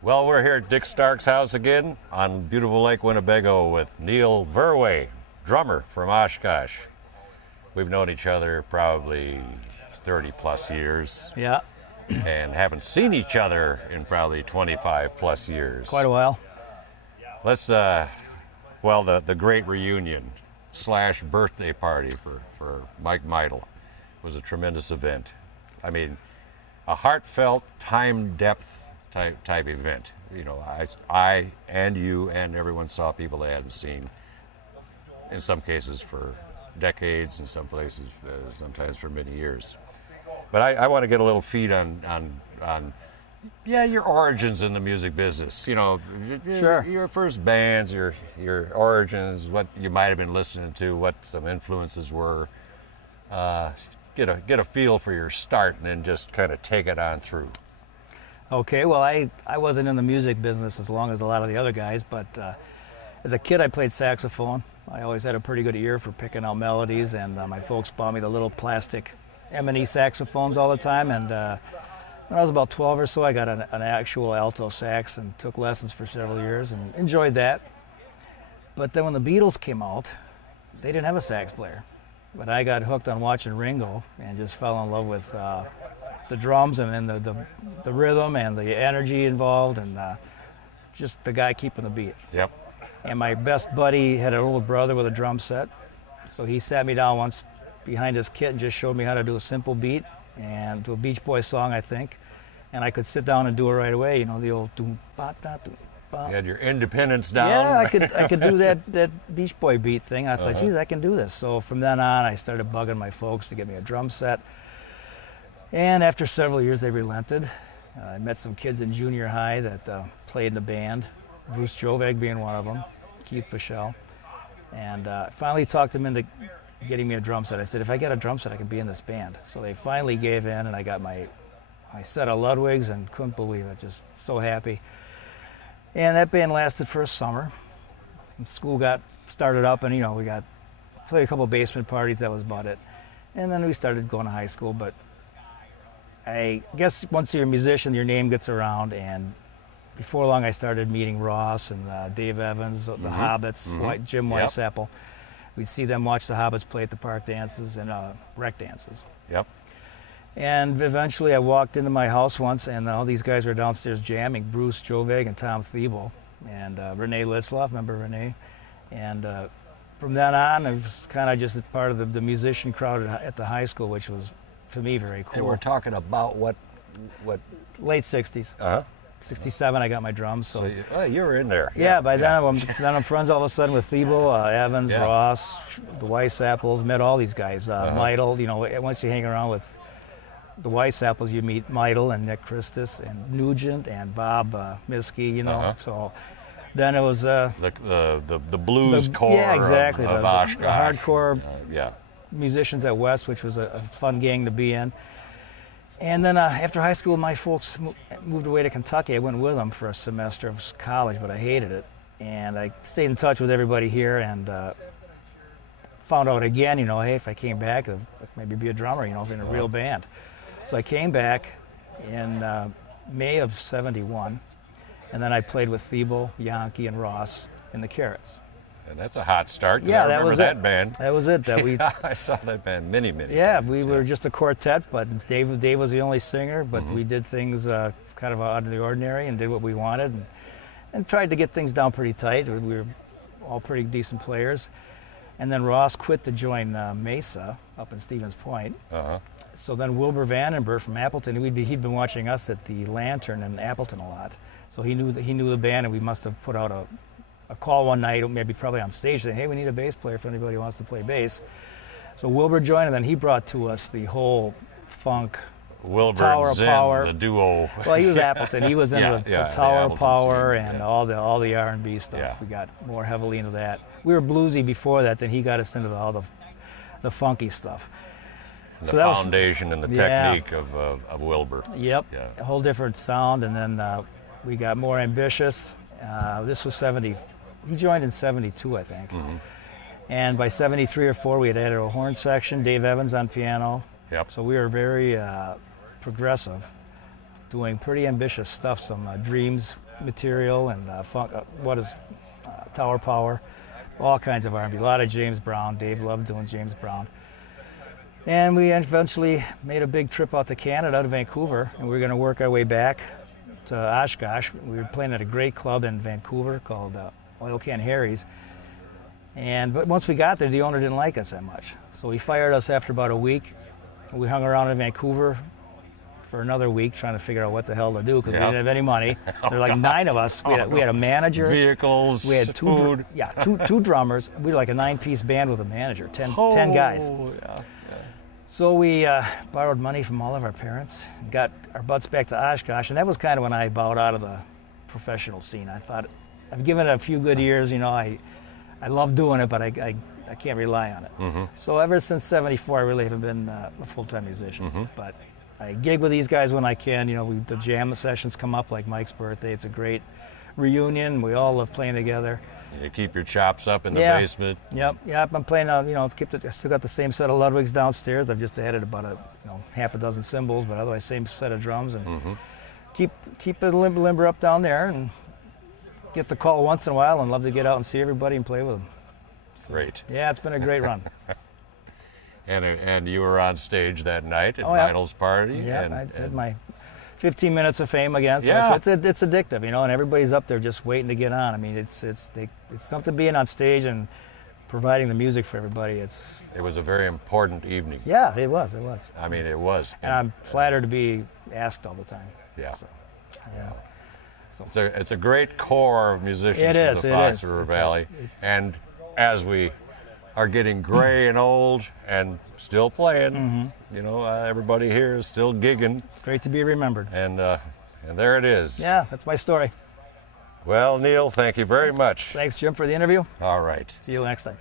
Well, we're here at Dick Stark's house again on beautiful Lake Winnebago with Neil Verwey, drummer from Oshkosh. We've known each other probably 30 plus years. Yeah. And haven't seen each other in probably 25 plus years. Quite a while. Let's, well, the great reunion / birthday party for Mike Meidel was a tremendous event. I mean, a heartfelt, time-depth type event. You know, I and you and everyone saw people they hadn't seen, in some cases for decades, in some places sometimes for many years. But I want to get a little feed on your origins in the music business. You know, Sure. Your first bands, your origins, what you might have been listening to, what some influences were. Get a feel for your start, and then just kind of take it on through. Okay, well, I wasn't in the music business as long as a lot of the other guys, but as a kid I played saxophone. I always had a pretty good ear for picking out melodies, and my folks bought me the little plastic M&E saxophones all the time, and when I was about 12 or so I got an actual alto sax and took lessons for several years and enjoyed that. But then when the Beatles came out, they didn't have a sax player. But I got hooked on watching Ringo and just fell in love with the drums and then the rhythm and the energy involved, and just the guy keeping the beat. Yep. And my best buddy had an older brother with a drum set, so he sat me down once behind his kit and just showed me how to do a simple beat and to a Beach Boys song, I think, and I could sit down and do it right away. You know, the old doom ba da doom ba. You had your independence down. Yeah, I could do that Beach Boy beat thing. And I thought, geez, I can do this. So from then on, I started bugging my folks to get me a drum set. And after several years, they relented. I met some kids in junior high that played in the band, Bruce Joveg being one of them, Keith Pichelle. And finally talked them into getting me a drum set. I said, if I get a drum set, I can be in this band. So they finally gave in, and I got my set of Ludwigs and couldn't believe it, just so happy. And that band lasted for a summer. And school got started up, and, you know, we played a couple of basement parties, that was about it. And then we started going to high school, but I guess once you're a musician, your name gets around, and before long I started meeting Ross and Dave Evans, the Hobbits, Jim Weisapple. We'd see them watch the Hobbits play at the park dances and rec dances. Yep. And eventually I walked into my house once, and all these guys were downstairs jamming, Bruce Joveg and Tom Thiebel, and Renee Litzloff, remember Renee? And from then on, I was kind of just part of the musician crowd at the high school, which was, to me, very cool. And we're talking about what? Late 60s. 67, I got my drums. So you were in there. Yeah, by then I'm friends all of a sudden with Thiebel, Evans, Ross, the Weisapples, met all these guys. Meidel, you know, once you hang around with the Weisapples, you meet Meidel and Nick Christus and Nugent and Bob Miskey, you know. So then it was the blues core. Yeah, exactly. Of the Oshkosh. hardcore musicians at West, which was a fun gang to be in. And then after high school, my folks moved away to Kentucky. I went with them for a semester of college, but I hated it. And I stayed in touch with everybody here, and found out again, you know, hey, if I came back, I'd maybe be a drummer, you know, in a real band. So I came back in May of '71, and then I played with Thiebel, Yankee, and Ross in the Carrots. And that's a hot start. Yeah, I remember that band. That was it. I saw that band many Yeah, times. we were just a quartet, but Dave was the only singer, but we did things kind of out of the ordinary and did what we wanted, and tried to get things down pretty tight. We were all pretty decent players. And then Ross quit to join Mesa up in Stevens Point. So then Wilbur Vandenberg from Appleton, he'd been watching us at the Lantern in Appleton a lot. So he knew the band, and we must have put out a call one night, maybe probably on stage, saying, hey, we need a bass player if anybody wants to play bass. So Wilbur joined, and then he brought to us the whole funk Wilbur Tower and of Zen, Power. the duo. Well, he was Appleton. He was into the Tower of Power scene, and all the R&B stuff. We got more heavily into that. We were bluesy before that, then he got us into all the funky stuff. The foundation and the technique of Wilbur. Yep, a whole different sound, and then we got more ambitious. This was 70. He joined in 72, I think. And by 73 or 4, we had added a horn section, Dave Evans on piano. Yep. So we were very progressive, doing pretty ambitious stuff, some Dreams material and Tower Power, all kinds of R&B. A lot of James Brown. Dave loved doing James Brown. And we eventually made a big trip out to Canada, to Vancouver, and we were going to work our way back to Oshkosh. We were playing at a great club in Vancouver called Oil Can Harry's. But once we got there, the owner didn't like us that much. So he fired us after about a week. We hung around in Vancouver for another week trying to figure out what the hell to do because we didn't have any money. There were like 9 of us. We had a manager. Vehicles, we had food. two drummers. We were like a 9-piece band with a manager, 10 guys. Yeah. So we borrowed money from all of our parents, got our butts back to Oshkosh, and that was kind of when I bowed out of the professional scene. I thought, I've given it a few good years, I love doing it, but I can't rely on it. Mm-hmm. So ever since '74, I really haven't been a full-time musician. But I gig with these guys when I can. The jam sessions come up, like Mike's birthday. It's a great reunion. We all love playing together. You keep your chops up in the basement. Yep. I'm playing out. I still got the same set of Ludwigs downstairs. I've just added about half a dozen cymbals, but otherwise same set of drums, and keep it limber up down there, and get the call once in a while, and love to get out and see everybody and play with them. So, great. Yeah, it's been a great run. And you were on stage that night at Meidel's party. Yeah, I had my 15 minutes of fame again. So yeah. it's addictive, and everybody's up there just waiting to get on. I mean, it's something being on stage and providing the music for everybody. It was a very important evening. Yeah, it was. I mean, it was. And I'm flattered to be asked all the time. Yeah. So, yeah. It's a great core of musicians from the Fox River Valley. And as we are getting gray and old and still playing, everybody here is still gigging. It's great to be remembered. And there it is. Yeah, that's my story. Well, Neil, thank you very much. Thanks, Jim, for the interview. All right. See you next time.